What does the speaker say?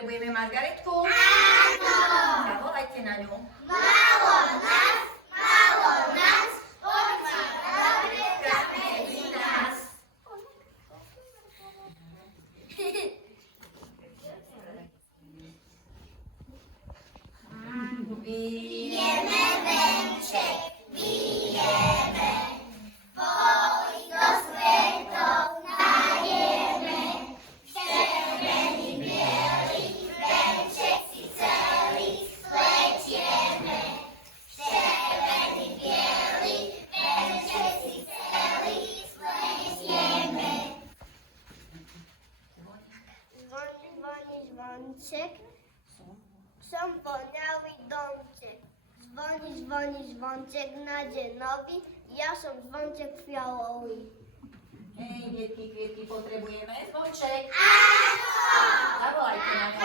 potrebujeme Margaretku? Áno! Zavolajte na ňu. Málo nás, poďme, Margaretka medzi nás. Bijeme venček, bijeme, poli do svetov nájdeme, červený, bielý, venček si celý spletieme. Červený, bielý, venček si celý spletieme. Zvoni, zvonček, som voňavý domček. Zvoni, zvonček na deň nový, ja som zvonček fialový. Hej, detky, kvietky, potrebujeme zvonček. Áno! Zavolajte na ňu.